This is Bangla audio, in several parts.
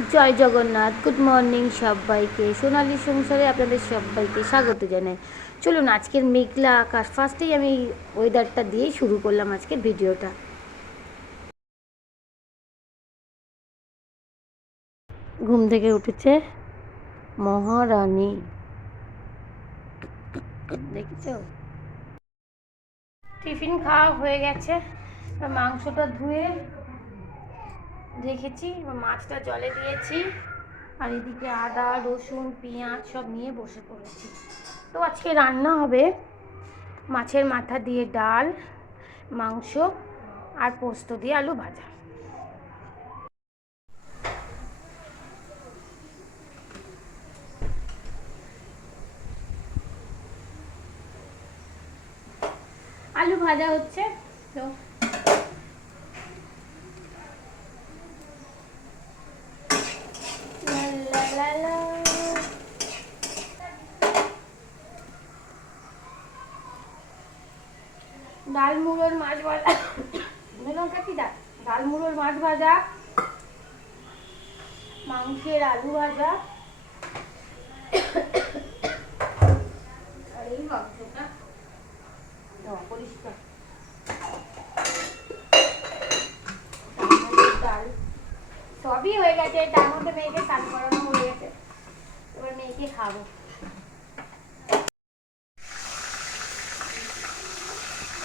জয় জগন্নাথ। গুড মর্নিং সবাইকে, সোনালী সংসারে আপনাদের সবাইকে স্বাগত জানাই। চলুন আজকের মেঘলা আকাশ, ফার্স্টেই আমি ওয়েদারটা দিয়েই শুরু করলাম আজকের ভিডিওটা। ঘুম থেকে উঠেছে মহারানী, দেখছো? টিফিন খাওয়া হয়ে গেছে, মাংসটা ধুয়ে রেখেছি, মাছটা জলে দিয়েছি, আর এদিকে আদা রসুন পেঁয়াজ সব নিয়ে বসে পড়েছি। তো আজকে রান্না হবে মাছের মাথা দিয়ে ডাল, মাংস আর পোস্ত দিয়ে আলু ভাজা। আলু ভাজা হচ্ছে তো ডাল মুড়োর মাছ ভাজা, লঙ্কা কি ডাল মুড়োর মাছ ভাজা, মাংসের আলু ভাজা, আর এই মাংসটা পরিষ্কার ডাল সবই হয়ে গেছে। তার মধ্যে মেয়েকে স্নান করানো হয়ে গেছে, এবার মেয়েকে খাবো।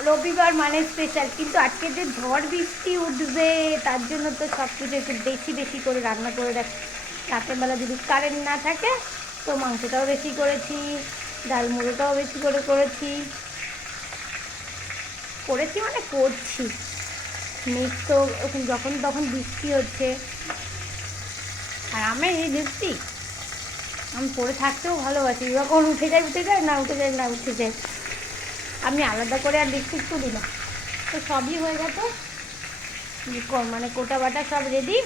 রবিবার মানে স্পেশাল, কিন্তু আজকে যে ঝড় বৃষ্টি উঠবে তার জন্য তো সব কিছু একটু বেশি বেশি করে রান্না করে রাখছি। রাতের বেলা যদি কারেন্ট না থাকে তো মাংসটাও বেশি করেছি, ডাল মুড়োটাও বেশি করে করেছি মানে করছি। মেঘ তো যখন তখন বৃষ্টি হচ্ছে, আর আমি এই বৃষ্টি আমি পড়ে থাকতেও ভালোবাসি। যখন উঠে যায় না উঠে যায়, আমি আলাদা করে আর লিপস্টিক তুলি না। তো সবই হয়ে গেছে, মানে কোটা বাটা সব রেডি।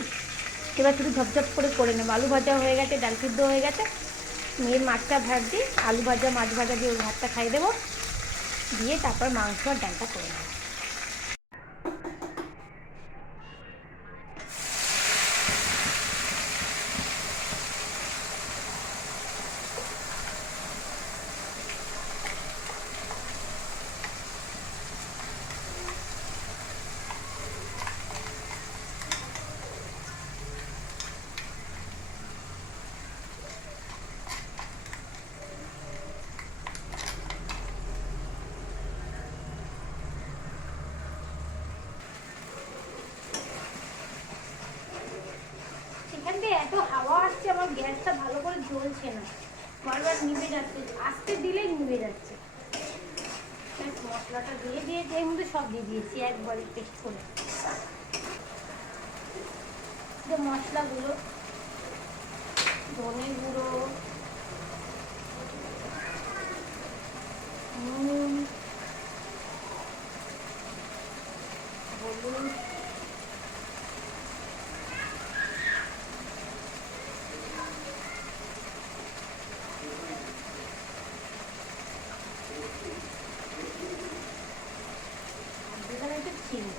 এবার শুধু ঝপঝপ করে নেবো। আলু ভাজা হয়ে গেছে, ডাল সিদ্ধ হয়ে গেছে, মেয়ের মাছটা ভাজছি, আলু ভাজা মাছ ভাজা দিয়ে ওই ভাতটা খাইয়ে দেবো, দিয়ে তারপর মাংস আর ডালটা করে নেবো। এখান থেকে এত হাওয়া আসছে, আমার গ্যাসটা ভালো করে জ্বলছে না, বারবার নিভে যাচ্ছে, আস্তে দিলেই নিভে যাচ্ছে। মশলাটা দিয়ে দিয়েছি, এর মধ্যে সব দিয়ে দিয়েছি একবারে পেস্ট করে। মশলাগুলো ধনে গুঁড়ো, নুন, হলুদ, চিনি।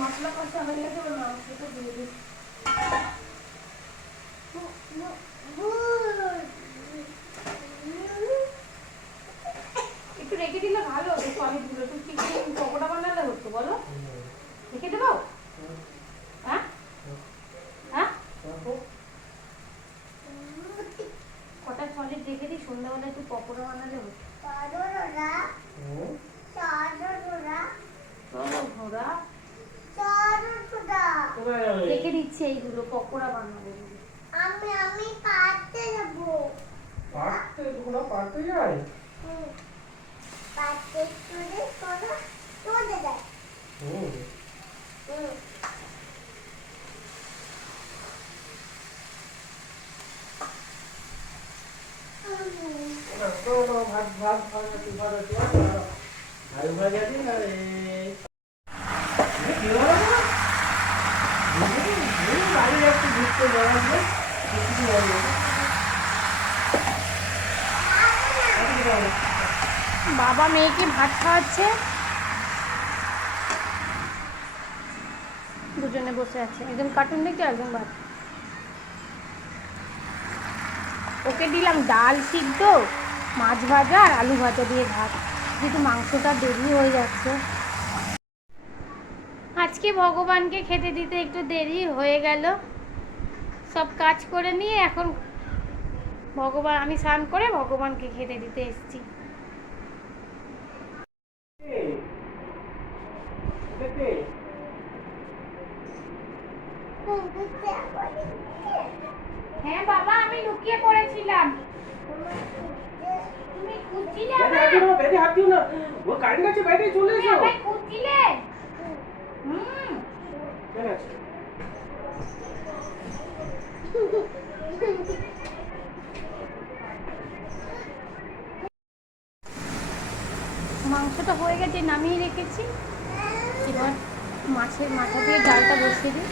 মশলা কষা হয়ে গেছে, ওর মাংসটা দিয়ে দিই। একটু রেখে দিলে ভালো হতো, সলিডগুলো একটু চিকেন পকোড়া বানালে হতো, বলো? রেখে দেবো? হ্যাঁ হ্যাঁ, কটা সলিড রেখে দিই, সন্ধ্যাবেলা একটু পকোড়া বানালে হতো। রেখে দিচ্ছে এইগুলো, পকোড়া বানাবো। আমি পারতে যাবো। পারতে তোমরা পারতে যায়? পারতে চলে তোরা চলে যায়। ভাত ভাত খাওয়া তুই ভাত আছে আলু ভাজা দিন আরে কি হলো না বাড়ি একটু ঘুরতে যাওয়া যায় কিছু বাবা মেয়েকে ভাত খাওয়াচ্ছে, দুজনে বসে আছে, একজন কার্টুন দেখছে একজন ভাত। ওকে দিলাম ডাল সিদ্ধ, মাছ ভাজা আর আলু ভাজা দিয়ে ভাত, যেহেতু মাংসটা দেরি হয়ে যাচ্ছে। আজকে ভগবানকে খেতে দিতে একটু দেরি হয়ে গেল, সব কাজ করে নিয়ে এখন আমি স্নান করে ভগবানকে খেতে দিতে এসেছি। হ্যাঁ বাবা, আমি লুকিয়ে পড়েছিলাম। তুমি খুঁজছিলে আমায়? বেডে হাত দিও না, ও কারেন্ট আছে, বাইরে চলে এসো। তুমি আমায় খুঁজছিলে? কেন আছে? মাংসটা হয়ে গেছে, নামিয়ে রেখেছি। এবার মাছের মাথা দিয়ে ডালটা বসিয়ে দিই,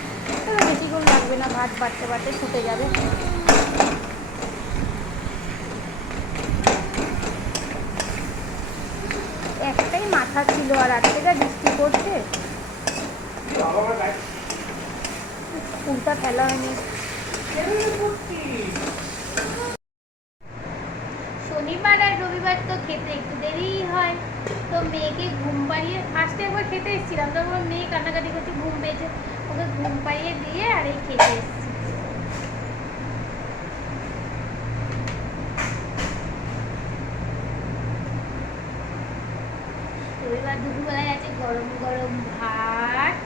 তবে বেশিক্ষণ লাগবে না, ভাত বাড়তে বাড়তে ফুটে যাবে। একটাই মাথা ছিল, আর রাত্রেটা বৃষ্টি করছে, উল্টা ফেলা হয়নি। শনিবার আর রবিবার তো খেতে একটু দেরিই হয়, তো মেয়েকে ঘুম পাড়িয়ে, ফার্স্টে একবার খেতে এসেছিলাম, তারপর মেয়ে কান্নাকাটি করছে, ঘুম পেয়েছে, ওকে ঘুম পাড়িয়ে দিয়ে আর এই খেতে এসেছি। রবিবার দুপুরবেলায় আছে গরম গরম ভাত,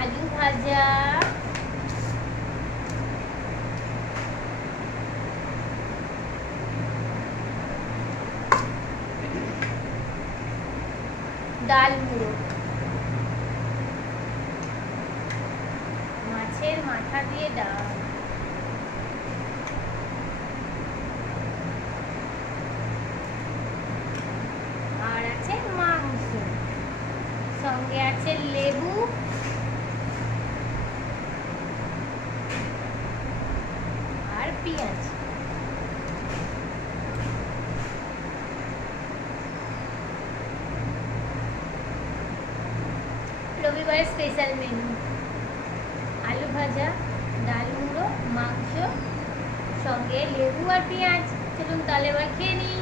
আলু ভাজা, ডাল মুড়ো, মাছের মাথা দিয়ে ডাল, আর আছে মাংস, সঙ্গে আছে লেবু আর পেঁয়াজ। রবিবারের স্পেশাল মেনু আলু ভাজা, ডাল মুড়ো, মাংস, সঙ্গে লেবু আর পেঁয়াজ। চলুন তাহলে এবার খেয়ে নিই।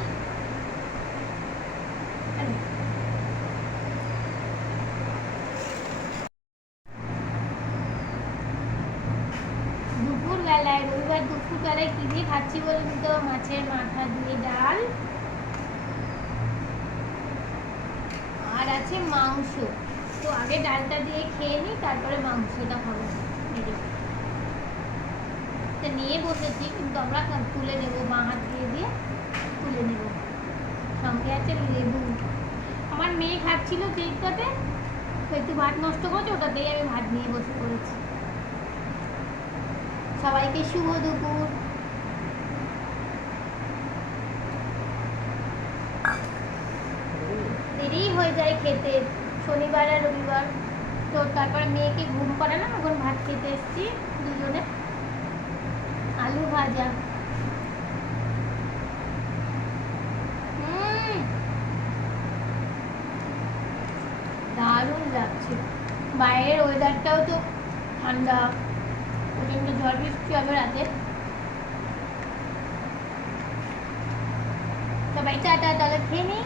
দুপুরবেলায়, রবিবার দুপুরবেলায় কি দিয়ে খাচ্ছি বলুন তো? মাছের মাথা দিয়ে ডাল, আর আছে মাংস। তো আগে ডালটা দিয়ে খেয়ে নিই, তারপরে মাংসটা খাবো। নিয়ে বসেছি, কিন্তু আমরা তুলে নেবো, মা হাত দিয়ে তুলে নেব। সঙ্গে আছে লেবু। আমার মেয়ে খাচ্ছিল কেকটাতে, একটু ভাত নষ্ট করছে, ওটাতেই আমি ভাত নিয়ে বসে পড়েছি। সবাইকে শুভ দুপুর। দেরি হয়ে যায় খেতে শনিবার আর রবিবার, তো তারপরে মেয়েকে ঘুম পাড়ালাম, এখন ভাত খেতে এসেছি দুজনে। আলু ভাজা, দারুণ লাগছে। বাইরের ওয়েদারটাও তো ঠান্ডা, প্রচন্ড ঝড় বৃষ্টি হবে রাতে। সবাই টাটা, তাহলে খেয়ে নিই।